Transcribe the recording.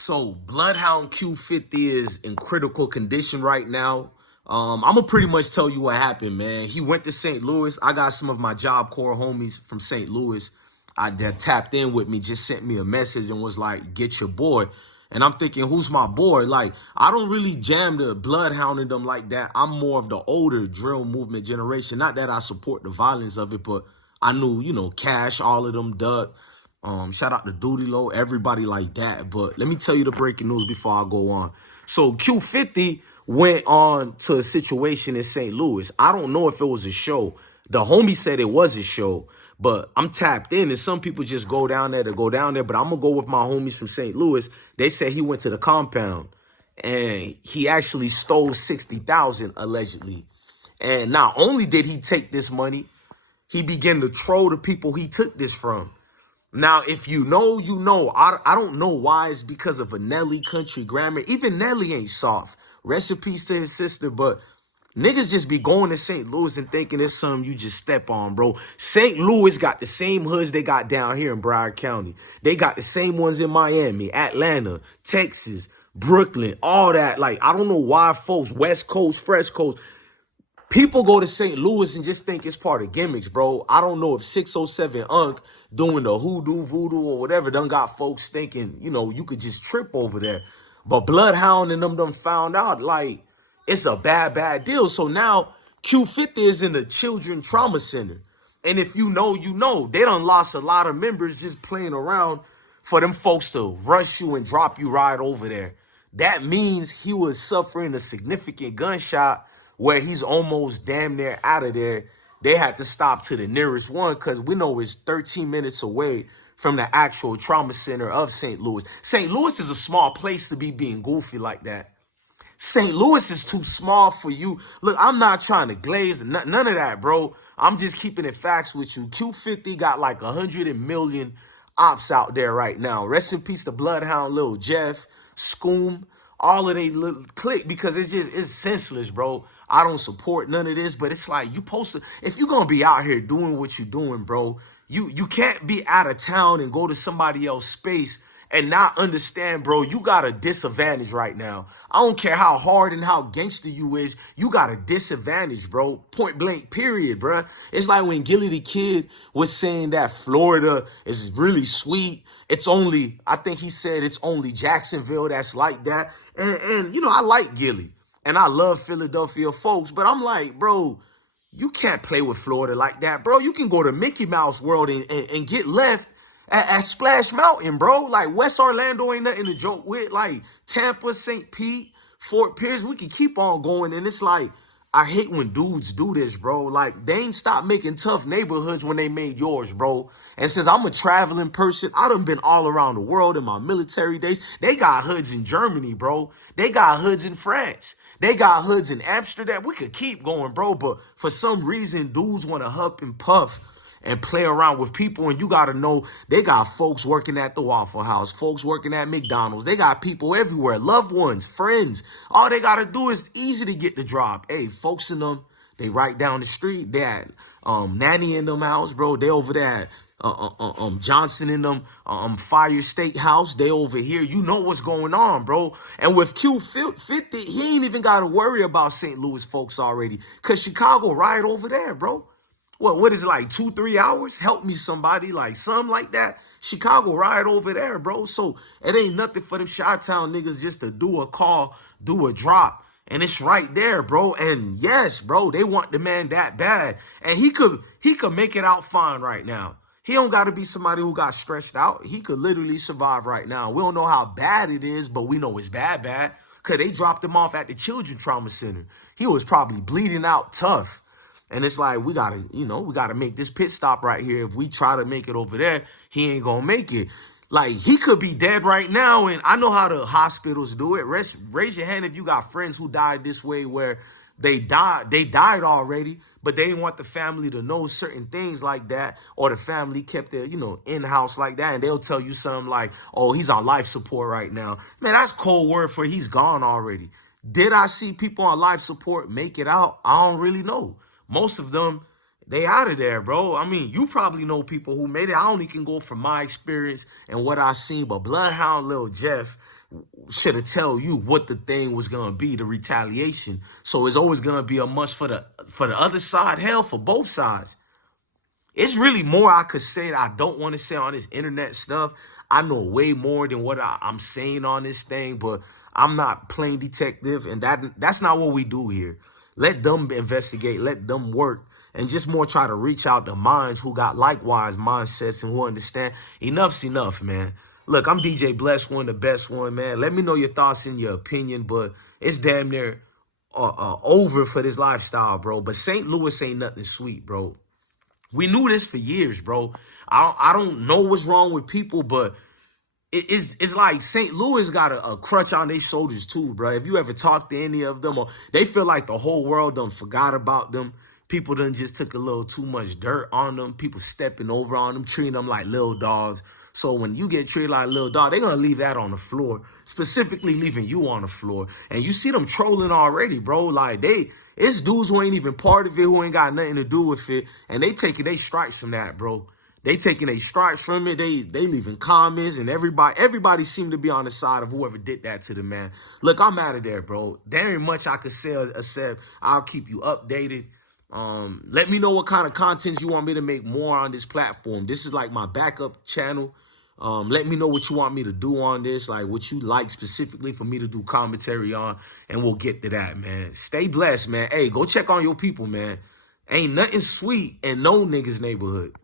So Bloodhound Q50 is in critical condition right now. I'm gonna pretty much tell you what happened, man. He went to St. Louis. I got some of my Job Corps homies from St. Louis that tapped in with me, just sent me a message and was like, "Get your boy." And I'm thinking, who's my boy? Like, I don't really jam the Bloodhound in them like that. I'm more of the older drill movement generation. Not that I support the violence of it, but I knew, Cash, all of them, Doug. Shout out to Duty Low, everybody like that. But let me tell you the breaking news before I go on. So Q50 went on to a situation in St. Louis. I don't know if it was a show. The homie said it was a show, but I'm tapped in, and some people just go down there to go down there. But I'm gonna go with my homies from St. Louis. They said he went to the compound and he actually stole 60,000 allegedly. And not only did he take this money, he began to troll the people he took this from. Now, if you know, you know. I don't know why. It's because of a Nelly country grammar. Even Nelly ain't soft. Rest in peace to his sister, but niggas just be going to St. Louis and thinking it's something you just step on, bro. St. Louis got the same hoods they got down here in Broward County. They got the same ones in Miami, Atlanta, Texas, Brooklyn, all that. Like, I don't know why folks, West Coast, Fresh Coast, people go to St. Louis and just think it's part of gimmicks, bro. I don't know if 607 Unk doing the hoodoo, voodoo, or whatever done got folks thinking, you could just trip over there. But Bloodhound and them done found out, like, it's a bad deal. So now Q50 is in the Children Trauma Center. And if you know, you know. They done lost a lot of members just playing around for them folks to rush you and drop you right over there. That means he was suffering a significant gunshot where he's almost damn near out of there. They had to stop to the nearest one because we know it's 13 minutes away from the actual trauma center of St. Louis. St. Louis is a small place to be being goofy like that. St. Louis is too small for you. Look, I'm not trying to glaze, none of that, bro. I'm just keeping it facts with you. Q50 got like 100 million ops out there right now. Rest in peace to Bloodhound, Lil Jeff, Scoom, all of they little click, because it's senseless, bro. I don't support none of this, but it's like you supposed to, if you're gonna be out here doing what you're doing, bro, you can't be out of town and go to somebody else's space and not understand, bro, you got a disadvantage right now. I don't care how hard and how gangster you is, you got a disadvantage, bro. Point blank, period, bro. It's like when Gilly the Kid was saying that Florida is really sweet. It's only, I think he said it's only Jacksonville that's like that. And I like Gilly. And I love Philadelphia folks, but I'm like, bro, you can't play with Florida like that, bro. You can go to Mickey Mouse World and get left at Splash Mountain, bro. Like, West Orlando ain't nothing to joke with. Like, Tampa, St. Pete, Fort Pierce, we can keep on going. And it's like, I hate when dudes do this, bro. Like, they ain't stopped making tough neighborhoods when they made yours, bro. And since I'm a traveling person, I done been all around the world in my military days. They got hoods in Germany, bro. They got hoods in France. They got hoods in Amsterdam. We could keep going, bro. But for some reason, dudes want to huff and puff and play around with people. And you got to know, they got folks working at the Waffle House, folks working at McDonald's. They got people everywhere, loved ones, friends. All they got to do is easy to get the job. Hey, folks in them, they right down the street. They at Nanny in them house, bro. They over there at Johnson in them Fire Steakhouse. They over here. You know what's going on, bro. And with Q50, he ain't even got to worry about St. Louis folks already, because Chicago right over there, bro. What is it, like 2-3 hours? Help me, somebody, like something like that. Chicago right over there, bro. So it ain't nothing for them Chi-Town niggas just to do a call, do a drop. And it's right there, bro. And yes, bro, they want the man that bad. And he could make it out fine right now. He don't got to be somebody who got stretched out. He could literally survive right now. We don't know how bad it is, but we know it's bad, because they dropped him off at the Children Trauma Center. He was probably bleeding out tough. And it's like, we got to make this pit stop right here. If we try to make it over there, he ain't going to make it. Like, he could be dead right now. And I know how the hospitals do it. Raise your hand if you got friends who died this way, where they died already, but they didn't want the family to know certain things like that, or the family kept their, in-house like that, and they'll tell you something like, oh, he's on life support right now. Man, that's cold word for he's gone already. Did I see people on life support make it out? I don't really know. Most of them, they out of there, bro. I mean, you probably know people who made it. I only can go from my experience and what I seen, but Bloodhound, Lil Jeff, should tell you what the thing was gonna be, the retaliation. So it's always gonna be a must for the other side. Hell, for both sides. It's really more I could say that I don't want to say on this internet stuff. I know way more than what I'm saying on this thing, but I'm not playing detective, and that's not what we do here. Let them investigate, let them work, and just more try to reach out to minds who got likewise mindsets and who understand enough's enough, man. Look, I'm DJ Bless, one, the best one, man. Let me know your thoughts and your opinion, but it's damn near over for this lifestyle, bro. But St. Louis ain't nothing sweet, bro. We knew this for years, bro. I don't know what's wrong with people, but it's like St. Louis got a crutch on their shoulders too, bro. If you ever talk to any of them, or they feel like the whole world done forgot about them. People done just took a little too much dirt on them. People stepping over on them, treating them like little dogs. So when you get treated like a little dog, they're going to leave that on the floor, specifically leaving you on the floor. And you see them trolling already, bro. Like, it's dudes who ain't even part of it, who ain't got nothing to do with it. And they taking their stripes from that, bro. They taking their stripes from it. They leaving comments, and everybody seem to be on the side of whoever did that to the man. Look, I'm out of there, bro. There ain't much I could say except I'll keep you updated. Let me know what kind of content you want me to make more on this platform. This is like my backup channel. Let me know what you want me to do on this, like what you like specifically for me to do commentary on, and we'll get to that, man. Stay blessed, man. Hey, go check on your people, man. Ain't nothing sweet in no niggas neighborhood.